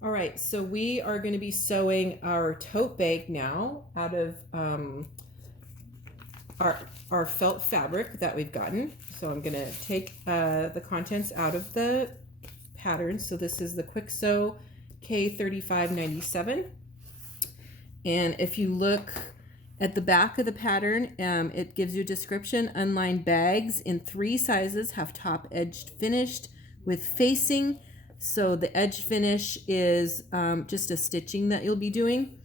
All right, so we are going to be sewing our tote bag now out of our felt fabric that we've gotten. So I'm going to take the contents out of the pattern. So this is the Quick Sew K3597. And if you look at the back of the pattern, it gives you a description. Unlined bags in 3 sizes have top edged finished with facing. So the edge finish is just a stitching that you'll be doing.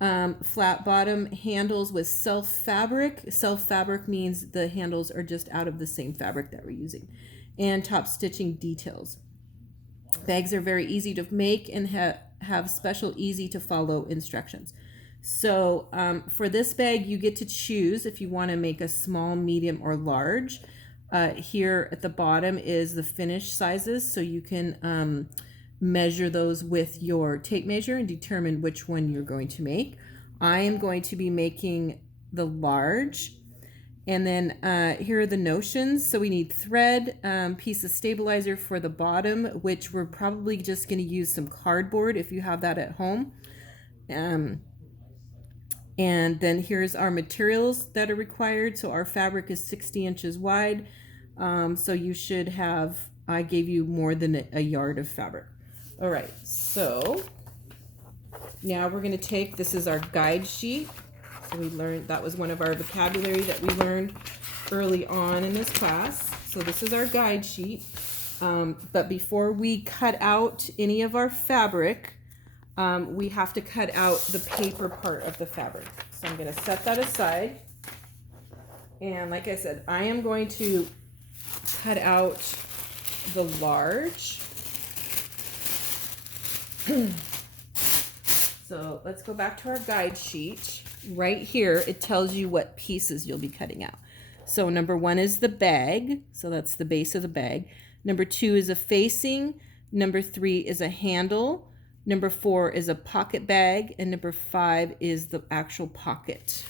Flat bottom handles with self fabric. Self fabric means the handles are just out of the same fabric that we're using. And top stitching details. Bags are very easy to make and have special easy to follow instructions. So for this bag, you get to choose if you want to make a small, medium, or large. Here at the bottom is the finish sizes, so you can measure those with your tape measure and determine which one you're going to make. I am going to be making the large. And then here are the notions. So we need thread, piece of stabilizer for the bottom, which we're probably just going to use some cardboard if you have that at home. And then here's our materials that are required. So our fabric is 60 inches wide. So you should have, I gave you more than a yard of fabric. All right, so now we're going to take, this is our guide sheet. So we learned, that was one of our vocabulary that we learned early on in this class. So this is our guide sheet. But before we cut out any of our fabric, we have to cut out the paper part of the fabric. So I'm going to set that aside. And like I said, I am going to cut out the large. So let's go back to our guide sheet. Right here, it tells you what pieces you'll be cutting out. So number 1 is the bag. So that's the base of the bag. Number 2 is a facing. Number 3 is a handle. Number 4 is a pocket bag. And number 5 is the actual pocket.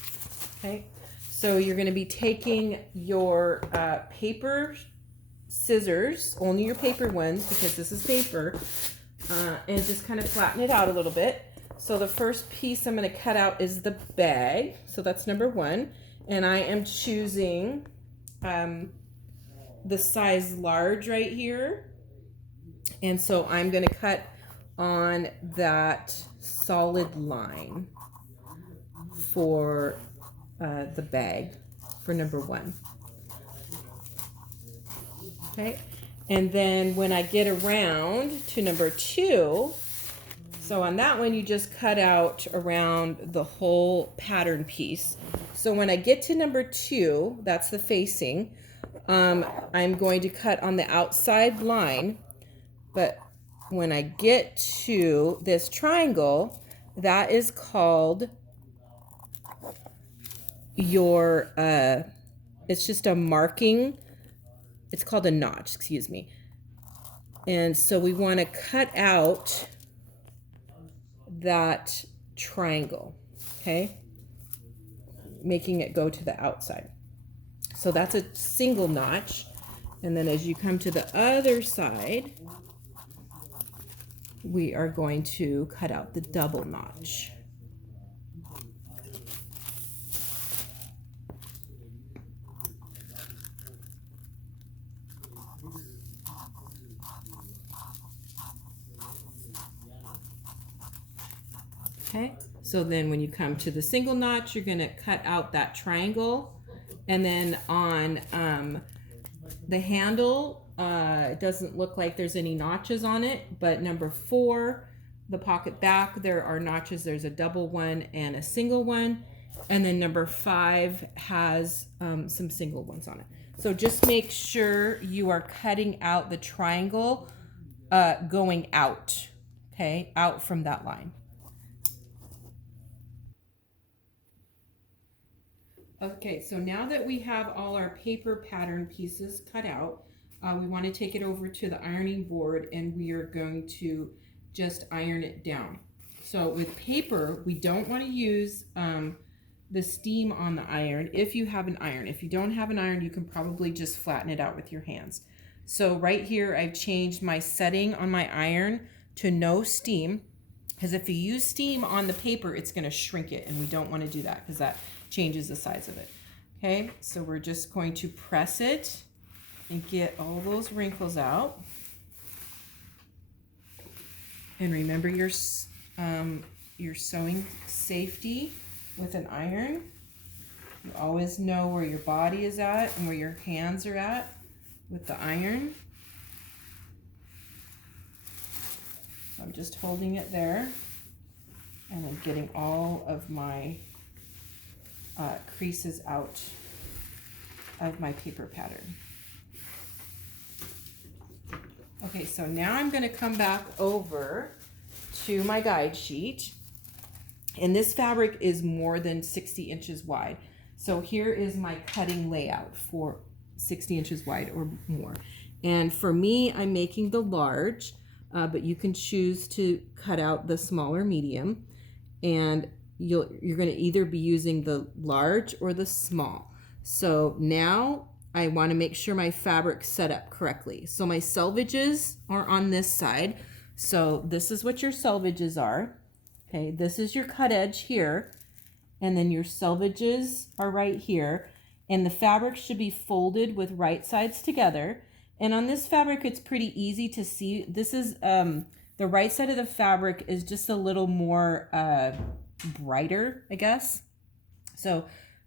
Okay. So you're going to be taking your paper scissors, only your paper ones because this is paper, and just kind of flatten it out a little bit. So the first piece I'm going to cut out is the bag. So that's number 1. And I am choosing the size large right here. And so I'm going to cut on that solid line for the bag for number 1. Okay. And then when I get around to number 2, so on that one, you just cut out around the whole pattern piece. So when I get to number 2, that's the facing, I'm going to cut on the outside line. But when I get to this triangle, that is called your, it's just a marking. It's called a notch, excuse me. And so we want to cut out that triangle, okay? Making it go to the outside. So that's a single notch. And then as you come to the other side, we are going to cut out the double notch. Okay, so then when you come to the single notch, you're going to cut out that triangle. And then on the handle, it doesn't look like there's any notches on it, but number 4, the pocket back, there are notches. There's a double one and a single one. And then number 5 has some single ones on it. So just make sure you are cutting out the triangle going out, okay, out from that line. Okay, so now that we have all our paper pattern pieces cut out, we want to take it over to the ironing board and we are going to just iron it down. So with paper, we don't want to use the steam on the iron if you have an iron. If you don't have an iron, you can probably just flatten it out with your hands. So right here, I've changed my setting on my iron to no steam, because if you use steam on the paper, it's going to shrink it, and we don't want to do that because that changes the size of it. Okay, so we're just going to press it and get all those wrinkles out. And remember your sewing safety with an iron. You always know where your body is at and where your hands are at with the iron. So I'm just holding it there, and I'm getting all of my creases out of my paper pattern. Okay, so now I'm going to come back over to my guide sheet, and this fabric is more than 60 inches wide. So here is my cutting layout for 60 inches wide or more. And for me, I'm making the large, but you can choose to cut out the smaller medium, and you're going to either be using the large or the small. So now I want to make sure my fabric's set up correctly. So my selvages are on this side. So this is what your selvages are. Okay, this is your cut edge here, and then your selvages are right here, and the fabric should be folded with right sides together. And on this fabric, it's pretty easy to see. This is the right side of the fabric is just a little more brighter, I guess. So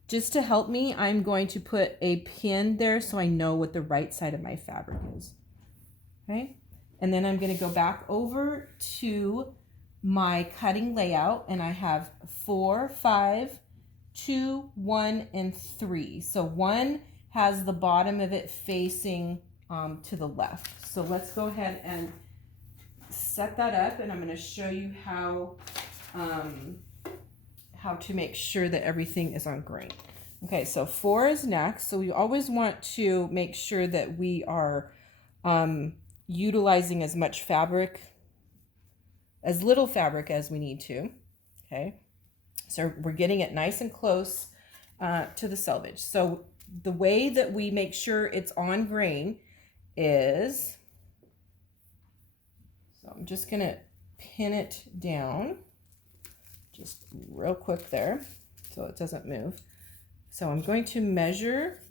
just to help me, I'm going to put a pin there so I know what the right side of my fabric is. Okay, and then I'm going to go back over to my cutting layout, and I have 4, 5, 2, 1, and 3. So 1 has the bottom of it facing to the left. So let's go ahead and set that up, and I'm going to show you how to make sure that everything is on grain. Okay, so 4 is next. So we always want to make sure that we are utilizing as much fabric, as little fabric as we need to. Okay, so we're getting it nice and close to the selvage. So the way that we make sure it's on grain is, so I'm just gonna pin it down just real quick there so it doesn't move. So I'm going to measure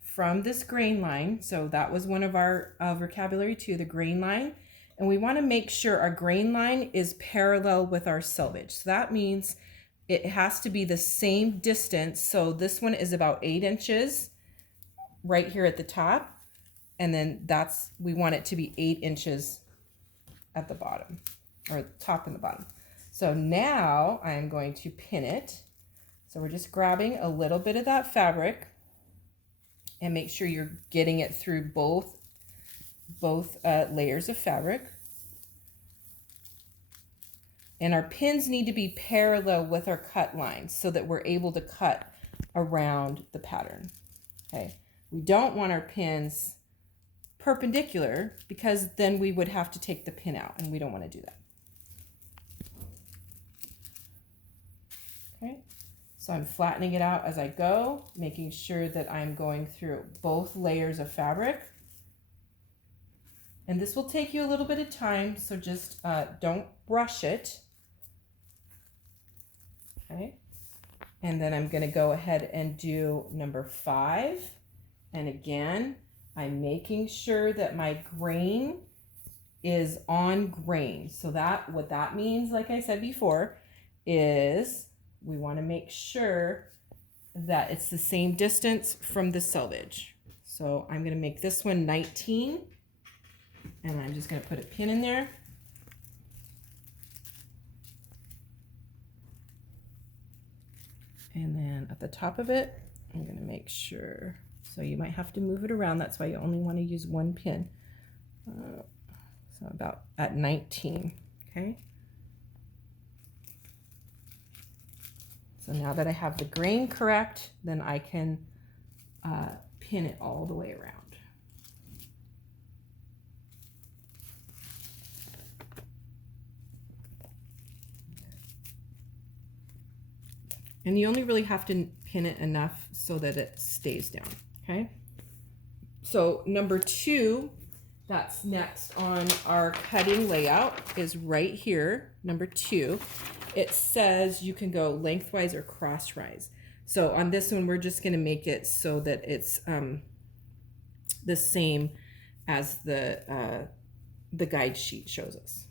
from this grain line. So that was one of our vocabulary 2, the grain line. And we want to make sure our grain line is parallel with our selvage. So that means it has to be the same distance. So this one is about 8 inches right here at the top. And then we want it to be 8 inches at the bottom, or the top and the bottom. So now I'm going to pin it. So we're just grabbing a little bit of that fabric, and make sure you're getting it through both layers of fabric. And our pins need to be parallel with our cut lines so that we're able to cut around the pattern. Okay, we don't want our pins perpendicular because then we would have to take the pin out, and we don't want to do that. Okay, so I'm flattening it out as I go, making sure that I'm going through both layers of fabric. And this will take you a little bit of time, so just don't rush it. Okay, and then I'm going to go ahead and do number 5. And again, I'm making sure that my grain is on grain. So what that means, like I said before, is we want to make sure that it's the same distance from the selvage. So I'm going to make this one 19, and I'm just going to put a pin in there. And then at the top of it, I'm going to make sure. So you might have to move it around. That's why you only want to use 1 pin. So about at 19, okay? So now that I have the grain correct, then I can pin it all the way around. And you only really have to pin it enough so that it stays down, okay? So number 2 that's next on our cutting layout is right here, number 2. It says you can go lengthwise or crosswise. So on this one, we're just going to make it so that it's the same as the guide sheet shows us.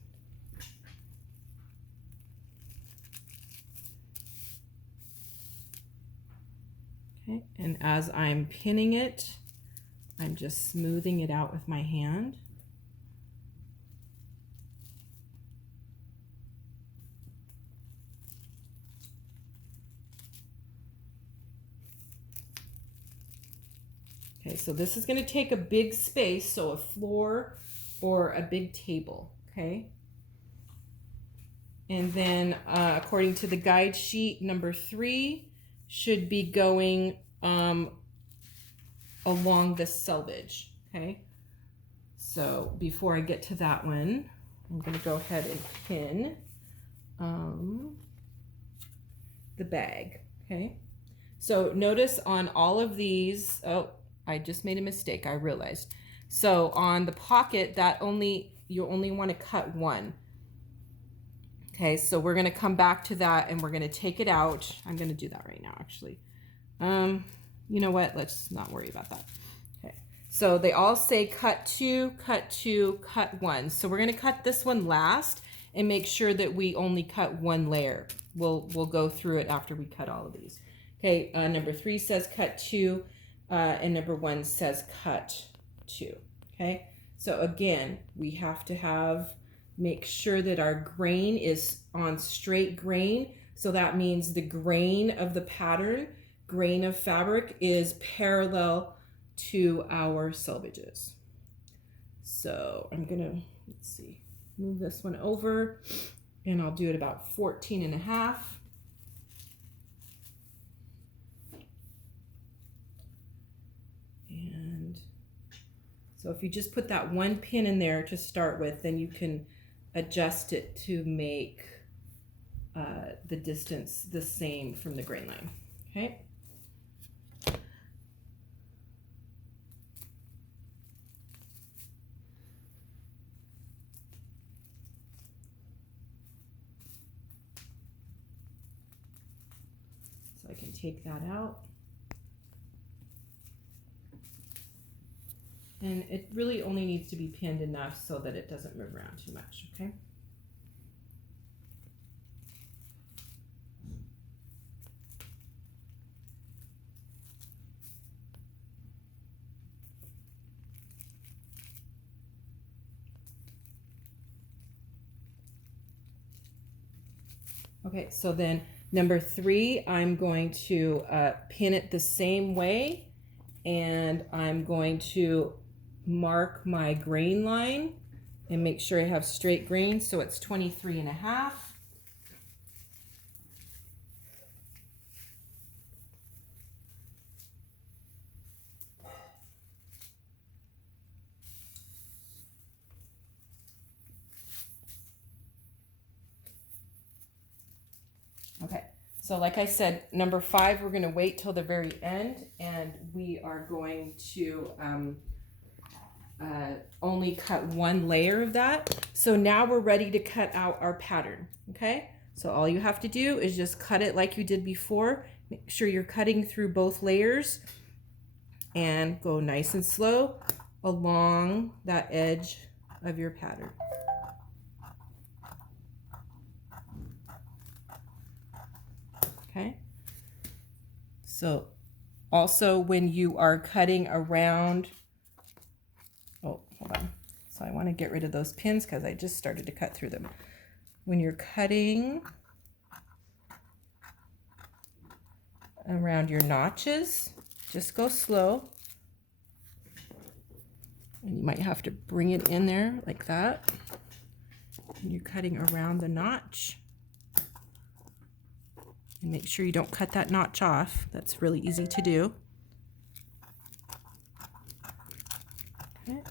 Okay, and as I'm pinning it, I'm just smoothing it out with my hand. Okay, so this is going to take a big space, so a floor or a big table, okay? And then according to the guide sheet, number 3 should be going along the selvage, okay? So before I get to that one, I'm going to go ahead and pin the bag, okay? So notice on all of these, oh, I just made a mistake, I realized. So on the pocket, you only want to cut one. Okay, so we're going to come back to that and we're going to take it out. I'm going to do that right now, actually. You know what? Let's not worry about that. Okay, so they all say cut 2, cut 2, cut 1. So we're going to cut this one last and make sure that we only cut one layer. We'll go through it after we cut all of these. Okay, number 3 says cut 2, and number 1 says cut 2. Okay, so again, we have to make sure that our grain is on straight grain. So that means the grain of the pattern, grain of fabric, is parallel to our selvages. So I'm gonna, let's see, move this one over and I'll do it about 14.5. And so if you just put that one pin in there to start with, then you can adjust it to make the distance the same from the grain line, okay? So I can take that out. And it really only needs to be pinned enough so that it doesn't move around too much, okay? Okay, so then number 3, I'm going to pin it the same way, and I'm going to mark my grain line and make sure I have straight grain. So it's 23.5. Okay, so like I said, number 5, we're going to wait till the very end, and we are going to only cut one layer of that. So now we're ready to cut out our pattern, okay? So all you have to do is just cut it like you did before. Make sure you're cutting through both layers and go nice and slow along that edge of your pattern. Okay, so also when you are cutting around, oh, hold on. So I want to get rid of those pins because I just started to cut through them. When you're cutting around your notches, just go slow. And you might have to bring it in there like that. And you're cutting around the notch. And make sure you don't cut that notch off. That's really easy to do. Okay.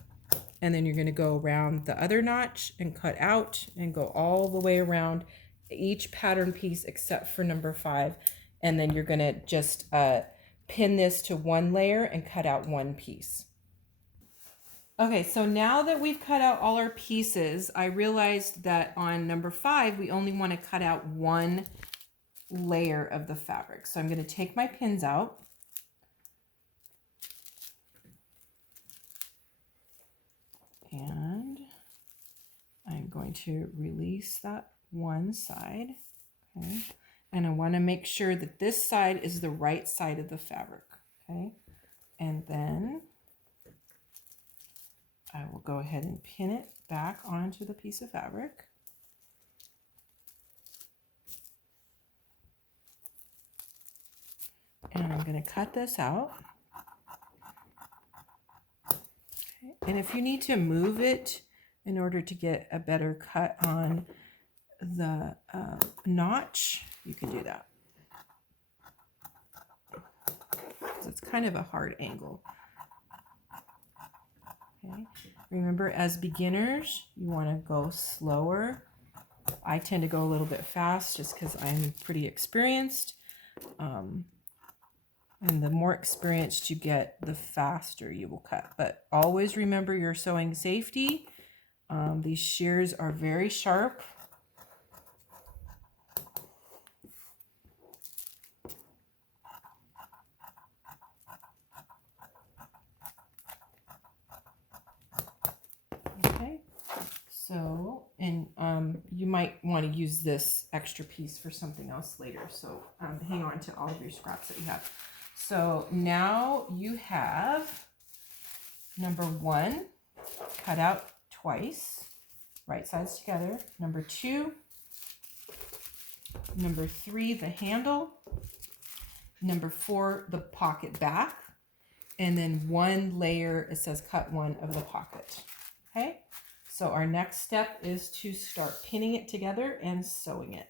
And then you're going to go around the other notch and cut out and go all the way around each pattern piece except for number 5. And then you're going to just pin this to one layer and cut out one piece. Okay, so now that we've cut out all our pieces, I realized that on number 5, we only want to cut out one layer of the fabric. So I'm going to take my pins out. And I'm going to release that one side. Okay. And I want to make sure that this side is the right side of the fabric. Okay. And then I will go ahead and pin it back onto the piece of fabric. And I'm going to cut this out. Okay. And if you need to move it in order to get a better cut on the notch, you can do that. It's kind of a hard angle. Okay. Remember, as beginners, you want to go slower. I tend to go a little bit fast just because I'm pretty experienced. And the more experienced you get, the faster you will cut. But always remember your sewing safety. These shears are very sharp. Okay, so, and you might want to use this extra piece for something else later. So hang on to all of your scraps that you have. So now you have number 1 cut out twice, right sides together. Number 2, number 3, the handle. Number 4, the pocket back. And then 1 layer, it says cut 1 of the pocket. Okay, so our next step is to start pinning it together and sewing it.